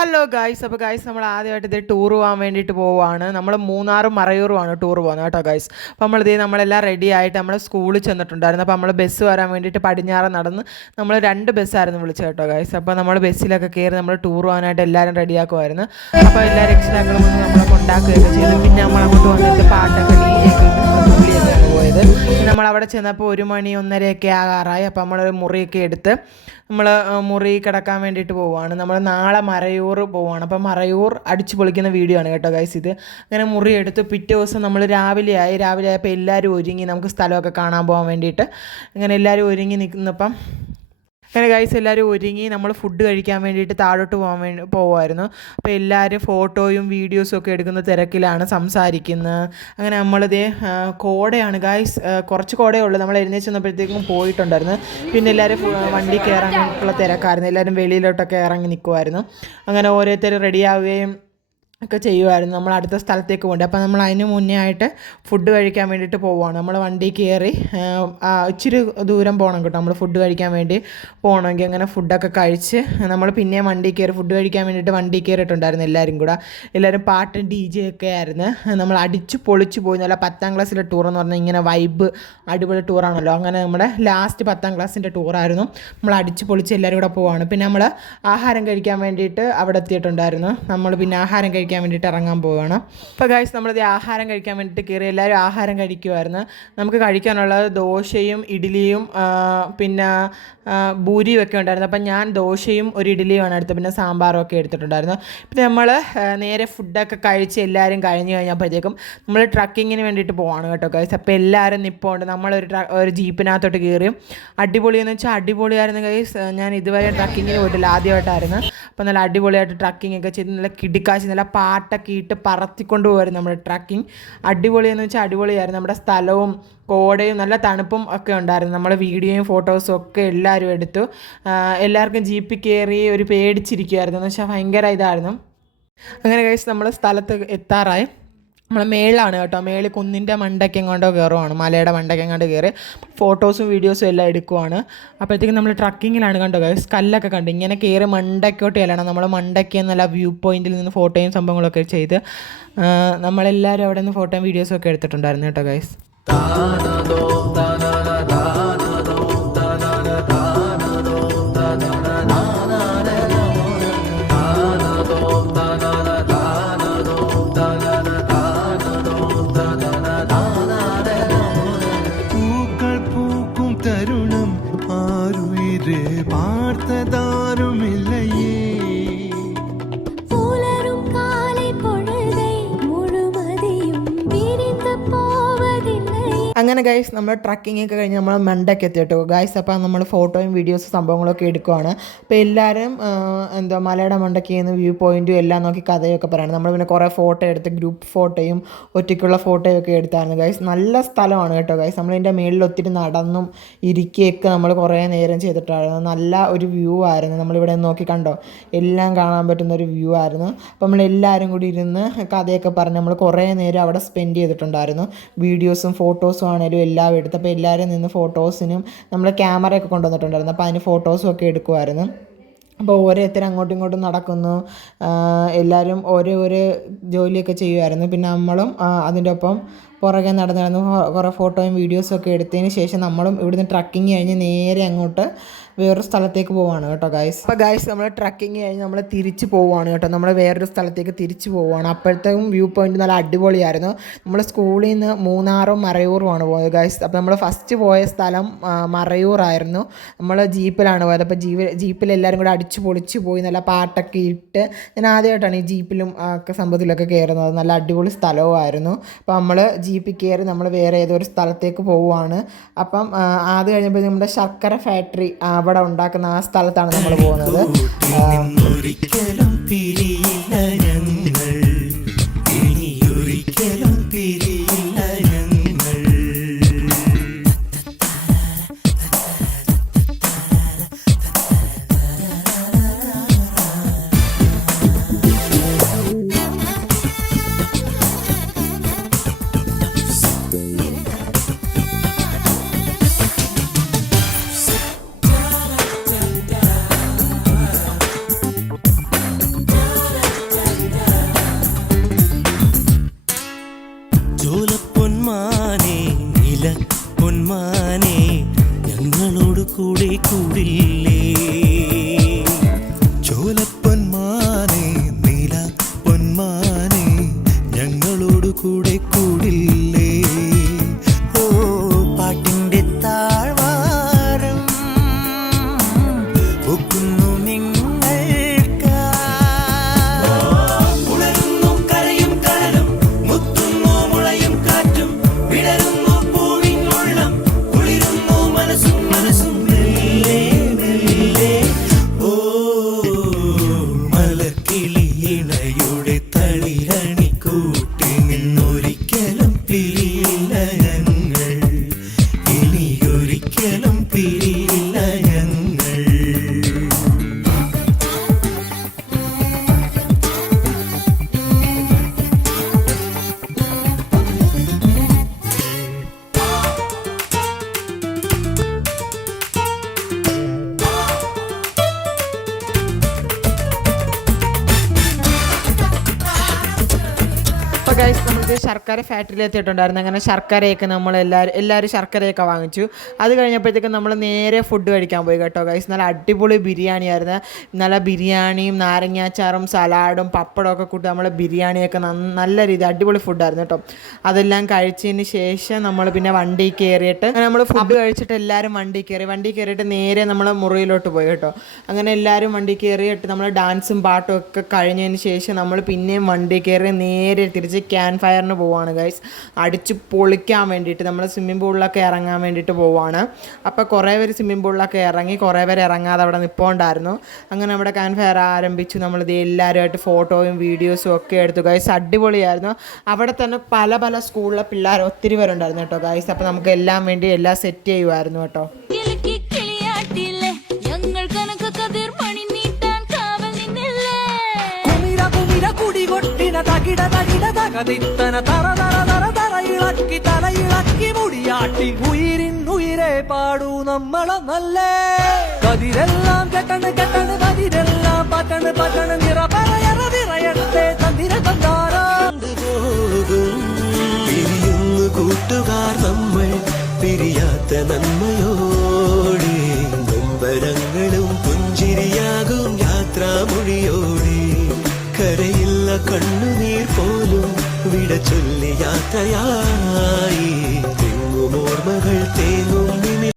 Hello guys. അപ്പോൾ guys നമ്മൾ ആദ്യമായിട്ട് ഇത് ടൂർ പോകാൻ വേണ്ടിയിട്ട് പോവുകയാണ്. നമ്മൾ മൂന്നാറും മറയൂറുമാണ് ടൂർ പോകുന്നത് കേട്ടോ ഗൈസ്. അപ്പോൾ നമ്മളെല്ലാം റെഡി ആയിട്ട് നമ്മൾ സ്കൂളിൽ ചെന്നിട്ടുണ്ടായിരുന്നു. അപ്പോൾ നമ്മൾ ബസ് വരാൻ വേണ്ടിയിട്ട് പടിഞ്ഞാറ് നടന്ന് നമ്മൾ 2 ബസ്സായിരുന്നു വിളിച്ചത് കേട്ടോ ഗൈസ്. അപ്പോൾ നമ്മൾ ബസ്സിലൊക്കെ കയറി നമ്മൾ ടൂർ പോകാനായിട്ട് എല്ലാവരും റെഡിയാക്കുമായിരുന്നു. അപ്പോൾ എല്ലാ രക്ഷിതാക്കളും വന്ന് നമ്മളെ കൊണ്ടാക്കുകയൊക്കെ ചെയ്തു. പിന്നെ നമ്മൾ അങ്ങോട്ട് വന്നിട്ട് പാട്ടൊക്കെ തുള്ളിയൊക്കെയാണ് പോയത്. നമ്മൾ അവിടെ ചെന്നപ്പോൾ 1 മണി 1:30 ആകാറായി. അപ്പോൾ നമ്മളൊരു മുറിയൊക്കെ എടുത്ത് നമ്മൾ മുറി കിടക്കാൻ വേണ്ടിയിട്ട് പോവുകയാണ്. നമ്മൾ നാളെ മറയൂർ പോവുകയാണ്. അപ്പോൾ മറയൂർ അടിച്ചു പൊളിക്കുന്ന വീഡിയോ ആണ് കേട്ടോ ഗൈസ് ഇത്. അങ്ങനെ മുറി എടുത്ത് പിറ്റേ ദിവസം നമ്മൾ രാവിലെ ആയപ്പോൾ എല്ലാവരും ഒരുങ്ങി നമുക്ക് സ്ഥലമൊക്കെ കാണാൻ പോകാൻ വേണ്ടിയിട്ട് അങ്ങനെ എല്ലാവരും ഒരുങ്ങി നിൽക്കുന്നപ്പം അങ്ങനെ ഗൈസ് എല്ലാവരും ഒരുങ്ങി നമ്മൾ ഫുഡ് കഴിക്കാൻ വേണ്ടിയിട്ട് താഴോട്ട് പോകുമായിരുന്നു. അപ്പോൾ എല്ലാവരും ഫോട്ടോയും വീഡിയോസും ഒക്കെ എടുക്കുന്ന തിരക്കിലാണ് സംസാരിക്കുന്നത്. അങ്ങനെ നമ്മളിതേ കോടയാണ് ഗൈസ്, കുറച്ച് കോടയേ ഉള്ളൂ. നമ്മൾ എഴുന്നേറ്റ് വന്നപ്പോഴത്തേക്കും പോയിട്ടുണ്ടായിരുന്നു. പിന്നെ എല്ലാവരും വണ്ടി കയറാനുള്ള തിരക്കായിരുന്നു. എല്ലാവരും വെളിയിലോട്ടൊക്കെ ഇറങ്ങി നിൽക്കുമായിരുന്നു. അങ്ങനെ ഓരോരുത്തർ റെഡിയാവുകയും ഒക്കെ ചെയ്യുമായിരുന്നു. നമ്മൾ അടുത്ത സ്ഥലത്തേക്ക് പോകണ്ടേ. അപ്പോൾ നമ്മൾ അതിന് മുന്നേ ആയിട്ട് ഫുഡ് കഴിക്കാൻ വേണ്ടിയിട്ട് പോവുകയാണ്. നമ്മൾ വണ്ടി കയറി ഇച്ചിരി ദൂരം പോകണം കേട്ടോ നമ്മൾ ഫുഡ് കഴിക്കാൻ വേണ്ടി പോകണമെങ്കിൽ. അങ്ങനെ ഫുഡൊക്കെ കഴിച്ച് നമ്മൾ പിന്നെയും വണ്ടി കയറി ഫുഡ് കഴിക്കാൻ വേണ്ടിയിട്ട് വണ്ടി കയറിയിട്ടുണ്ടായിരുന്നു എല്ലാവരും കൂടെ. എല്ലാവരും പാട്ടും DJ ഒക്കെ ആയിരുന്നു. നമ്മൾ അടിച്ച് പൊളിച്ച് പോയി. നല്ല 10ാം ക്ലാസ്സിലെ ടൂർ എന്ന് പറഞ്ഞാൽ ഇങ്ങനെ വൈബ് അടിപൊളി ടൂറാണല്ലോ. അങ്ങനെ നമ്മുടെ ലാസ്റ്റ് 10ാം ക്ലാസ്സിൻ്റെ ടൂറായിരുന്നു. നമ്മൾ അടിച്ച് പൊളിച്ച് എല്ലാവരും കൂടെ പോവാണ്. പിന്നെ നമ്മൾ ആഹാരം കഴിക്കാൻ വേണ്ടിയിട്ട് അവിടെ എത്തിയിട്ടുണ്ടായിരുന്നു. നമ്മൾ പിന്നെ ആഹാരം കഴിക്കാൻ വേണ്ടിയിട്ട് ഇറങ്ങാൻ പോവുകയാണ്. അപ്പോൾ ഗൈസ് നമ്മളിത് ആഹാരം കഴിക്കാൻ വേണ്ടിയിട്ട് കയറി എല്ലാവരും ആഹാരം കഴിക്കുമായിരുന്നു. നമുക്ക് കഴിക്കാനുള്ളത് ദോശയും ഇഡ്ഡലിയും പിന്നെ ഭൂരിയും ഒക്കെ ഉണ്ടായിരുന്നു. അപ്പം ഞാൻ ദോശയും ഒരു ഇഡ്ഡലിയുമാണ് എടുത്തത്. പിന്നെ സാമ്പാറും ഒക്കെ എടുത്തിട്ടുണ്ടായിരുന്നു. പിന്നെ നമ്മൾ നേരെ ഫുഡൊക്കെ കഴിച്ച് എല്ലാവരും കഴിഞ്ഞ് കഴിഞ്ഞപ്പോഴത്തേക്കും നമ്മൾ ട്രക്കിങ്ങിന് വേണ്ടിയിട്ട് പോവാണ് കേട്ടോ ഗൈസ്. അപ്പോൾ എല്ലാവരും നിൽപ്പുണ്ട്. നമ്മളൊരു ജീപ്പിനകത്തോട്ട് കയറി. അടിപൊളിയെന്ന് വെച്ചാൽ അടിപൊളിയായിരുന്നു ഗൈസ്. ഞാൻ ഇതുവരെ ട്രക്കിങ്ങിന് പോയിട്ടില്ല, ആദ്യമായിട്ടായിരുന്നു. അപ്പോൾ നല്ല അടിപൊളിയായിട്ട് ട്രക്കിംഗ് ഒക്കെ ചെയ്ത് നല്ല കിടിക്കാശി നല്ല പാട്ടൊക്കെ ഇട്ട് പറത്തിക്കൊണ്ട് പോകുമായിരുന്നു നമ്മുടെ ട്രക്കിംഗ്. അടിപൊളിയെന്ന് വെച്ചാൽ അടിപൊളിയായിരുന്നു. നമ്മുടെ സ്ഥലവും കോടയും നല്ല തണുപ്പും ഒക്കെ ഉണ്ടായിരുന്നു. നമ്മൾ വീഡിയോയും ഫോട്ടോസും ഒക്കെ എല്ലാവരും എടുത്തു. എല്ലാവർക്കും ജീപ്പിൽ കയറി ഒരു പേടിച്ചിരിക്കുമായിരുന്നു. എന്ന് വെച്ചാൽ ഭയങ്കര ഇതായിരുന്നു. അങ്ങനെ കഴിച്ച് നമ്മൾ സ്ഥലത്ത് എത്താറായി. നമ്മൾ മേളിലാണ് കേട്ടോ. മേളിൽ കുന്നിൻ്റെ മണ്ടയ്ക്കെങ്ങോട്ടോ കയറുവാണ്, മലയുടെ മണ്ടയ്ക്കെങ്ങോട്ട് കയറി ഫോട്ടോസും വീഡിയോസും എല്ലാം എടുക്കുവാണ്. അപ്പോഴത്തേക്കും നമ്മൾ ട്രക്കിങ്ങിലാണ് കണ്ടോ ഗൈസ്. കല്ലൊക്കെ കണ്ടു. ഇങ്ങനെ കയറി മണ്ടയ്ക്കോട്ട് ചെല്ലണം. നമ്മൾ മണ്ടയ്ക്ക് നല്ല വ്യൂ പോയിന്റിൽ നിന്ന് ഫോട്ടോയും സംഭവങ്ങളൊക്കെ ചെയ്ത് നമ്മളെല്ലാവരും അവിടെ നിന്ന് ഫോട്ടോയും വീഡിയോസും ഒക്കെ എടുത്തിട്ടുണ്ടായിരുന്നു കേട്ടോ ഗൈസ്. അങ്ങനെ ഗൈസ് നമ്മൾ ട്രക്കിംഗ് ഒക്കെ കഴിഞ്ഞ് നമ്മൾ മണ്ടയ്ക്ക് എത്തി കേട്ടോ ഗൈസ്. അപ്പോൾ നമ്മൾ ഫോട്ടോയും വീഡിയോസും സംഭവങ്ങളൊക്കെ എടുക്കുവാണ്. അപ്പോൾ എല്ലാവരും മലയുടെ മണ്ടയ്ക്ക് നിന്ന് വ്യൂ പോയിൻറ്റും എല്ലാം നോക്കി കഥയൊക്കെ പറയണം. നമ്മൾ പിന്നെ കുറേ ഫോട്ടോ എടുത്ത് ഗ്രൂപ്പ് ഫോട്ടോയും ഒറ്റയ്ക്കുള്ള ഫോട്ടോയും ഒക്കെ എടുത്തായിരുന്നു ഗൈസ്. നല്ല സ്ഥലമാണ് കേട്ടോ ഗൈസ്. നമ്മളിതിൻ്റെ മേളിൽ ഒത്തിരി നടന്നും ഇരിക്കുകയൊക്കെ നമ്മൾ കുറേ നേരം ചെയ്തിട്ടായിരുന്നു. നല്ല ഒരു വ്യൂ ആയിരുന്നു. നമ്മളിവിടെ നോക്കി കണ്ടോ, എല്ലാം കാണാൻ പറ്റുന്ന ഒരു വ്യൂ ആയിരുന്നു. അപ്പോൾ നമ്മളെല്ലാവരും കൂടി ഇരുന്ന് കഥയൊക്കെ പറഞ്ഞ് നമ്മൾ കുറേ നേരം അവിടെ സ്പെൻഡ് ചെയ്തിട്ടുണ്ടായിരുന്നു. വീഡിയോസും ഫോട്ടോസും ആണെങ്കിലും എല്ലാം എടുത്ത്. അപ്പോൾ എല്ലാവരും നിന്ന് ഫോട്ടോസിനും നമ്മൾ ക്യാമറയൊക്കെ കൊണ്ടുവന്നിട്ടുണ്ടായിരുന്നു. അപ്പോൾ അതിന് ഫോട്ടോസും ഒക്കെ എടുക്കുമായിരുന്നു. അപ്പോൾ ഓരോരുത്തരും അങ്ങോട്ടും ഇങ്ങോട്ടും നടക്കുന്നു. എല്ലാവരും ഓരോ ജോലിയൊക്കെ ചെയ്യുമായിരുന്നു. പിന്നെ നമ്മളും അതിൻ്റെ ഒപ്പം പുറകെ നടന്ന് കുറേ ഫോട്ടോയും വീഡിയോസും ഒക്കെ എടുത്തതിന് ശേഷം നമ്മളും ഇവിടുന്ന് ട്രക്കിങ് കഴിഞ്ഞ് നേരെ അങ്ങോട്ട് വേറൊരു സ്ഥലത്തേക്ക് പോവുകയാണ് കേട്ടോ ഗൈസ്. അപ്പോൾ ഗൈസ് നമ്മൾ ട്രക്കിങ് കഴിഞ്ഞ് നമ്മൾ തിരിച്ച് പോവുകയാണ് കേട്ടോ. നമ്മൾ വേറൊരു സ്ഥലത്തേക്ക് തിരിച്ച് പോവുകയാണ്. അപ്പോഴത്തേക്കും വ്യൂ പോയിന്റ് നല്ല അടിപൊളിയായിരുന്നു. നമ്മൾ സ്കൂളിൽ നിന്ന് മൂന്നാറും മറയൂറുമാണ് പോയത് ഗൈസ്. അപ്പോൾ നമ്മൾ ഫസ്റ്റ് പോയ സ്ഥലം മറയൂറായിരുന്നു. നമ്മൾ ജീപ്പിലാണ് പോയത്. അപ്പോൾ ജീപ്പിൽ എല്ലാവരും കൂടെ അടിച്ച് പൊളിച്ച് പോയി. നല്ല പാട്ടൊക്കെ ഇട്ട് ഞാൻ ആദ്യമായിട്ടാണ് ഈ ജീപ്പിലും ഒക്കെ സംഭവത്തിലൊക്കെ കയറുന്നത്. നല്ല അടിപൊളി സ്ഥലവുമായിരുന്നു. അപ്പോൾ നമ്മൾ ജീപ്പിൽ കയറി നമ്മൾ വേറെ ഏതൊരു സ്ഥലത്തേക്ക് പോവുകയാണ്. അപ്പം അത് കഴിഞ്ഞപ്പോൾ നമ്മുടെ ശർക്കര ഫാക്ടറി അവിടെ ഉണ്ടാക്കുന്ന ആ സ്ഥലത്താണ് നമ്മൾ പോകുന്നത്. പൊന്മാനെ നീല പൊന്മാനെ ഞങ്ങളോടു കൂടെ കൂടില്ലേ ഓ പാട്ടിന്റെ താഴ്വാരം ഒക്കുന്നു ഗൈസ് നമ്മൾക്ക് ശർക്കര ഫാക്ടറിയിൽ എത്തിയിട്ടുണ്ടായിരുന്നു. അങ്ങനെ ശർക്കരയൊക്കെ നമ്മൾ എല്ലാവരും ശർക്കരയൊക്കെ വാങ്ങിച്ചു. അത് കഴിഞ്ഞപ്പോഴത്തേക്കും നമ്മൾ നേരെ ഫുഡ് കഴിക്കാൻ പോയി കേട്ടോ ഗൈസ്. നല്ല അടിപൊളി ബിരിയാണി ആയിരുന്നു. നല്ല ബിരിയാണിയും നാരങ്ങാച്ചാറും സലാഡും പപ്പടവും ഒക്കെ കൂട്ടി നമ്മൾ ബിരിയാണിയൊക്കെ നല്ല രീതി അടിപൊളി ഫുഡായിരുന്നു കേട്ടോ. അതെല്ലാം കഴിച്ചതിന് ശേഷം നമ്മൾ പിന്നെ വണ്ടി കയറിയിട്ട് നമ്മൾ ഫുഡ് കഴിച്ചിട്ട് എല്ലാവരും വണ്ടി കയറിയിട്ട് നേരെ നമ്മൾ മുറിയിലോട്ട് പോയി കേട്ടോ. അങ്ങനെ എല്ലാവരും വണ്ടി കയറിയിട്ട് നമ്മൾ ഡാൻസും പാട്ടും ഒക്കെ കഴിഞ്ഞതിന് ശേഷം നമ്മൾ പിന്നെയും വണ്ടി കയറി നേരെ തിരിച്ച് ക്യാൻ ഫയറിന് പോവാണ് ഗൈസ്. അടിച്ച് പൊളിക്കാൻ വേണ്ടിയിട്ട് നമ്മൾ സ്വിമ്മിംഗ് പൂളിലൊക്കെ ഇറങ്ങാൻ വേണ്ടിയിട്ട് പോവാണ്. അപ്പോൾ കുറേ പേര് സ്വിമ്മിംഗ് പൂളിലൊക്കെ ഇറങ്ങി, കുറേ പേര് ഇറങ്ങാതെ അവിടെ നിൽപ്പുണ്ടായിരുന്നു. അങ്ങനെ നമ്മുടെ ക്യാൻ ഫയർ ആരംഭിച്ചു. നമ്മളിത് എല്ലാവരുമായിട്ട് ഫോട്ടോയും വീഡിയോസും ഒക്കെ എടുത്തു ഗൈസ്. അടിപൊളിയായിരുന്നു. അവിടെ തന്നെ പല പല സ്കൂളിലെ പിള്ളേർ ഒത്തിരി പേരുണ്ടായിരുന്നു കേട്ടോ ഗൈസ്. അപ്പോൾ നമുക്ക് എല്ലാം വേണ്ടി എല്ലാം സെറ്റ് ചെയ്യുമായിരുന്നു കേട്ടോ. തകിട തകിട തകതിത്തന തറ തറ തറ തറ ഇളക്കി തലയിളക്കി മുടിയാട്ടി ഉയിരിന്നുയിരെ പാടൂ നമ്മളെ നല്ലേ കതിരെല്ലാം കെട്ടണ് കെട്ടണ് കതിരെല്ലാം പറ്റണ് പറ്റണ് നിറ പറയറ നിറയട്ടെ തന്തിര തന്താറുന്നു കൂട്ടുകാർ നമ്മൾ പിരിയാത്ത നന്മയോടെ നൊമ്പരങ്ങളും പുഞ്ചിരിയാകും യാത്രാമൊഴിയോടെ കരയില്ല കണ്ണുനീർ പോലും വിട ചൊല്ലി യാത്രയായി തെങ്ങുമോർമകൾ തേങ്ങും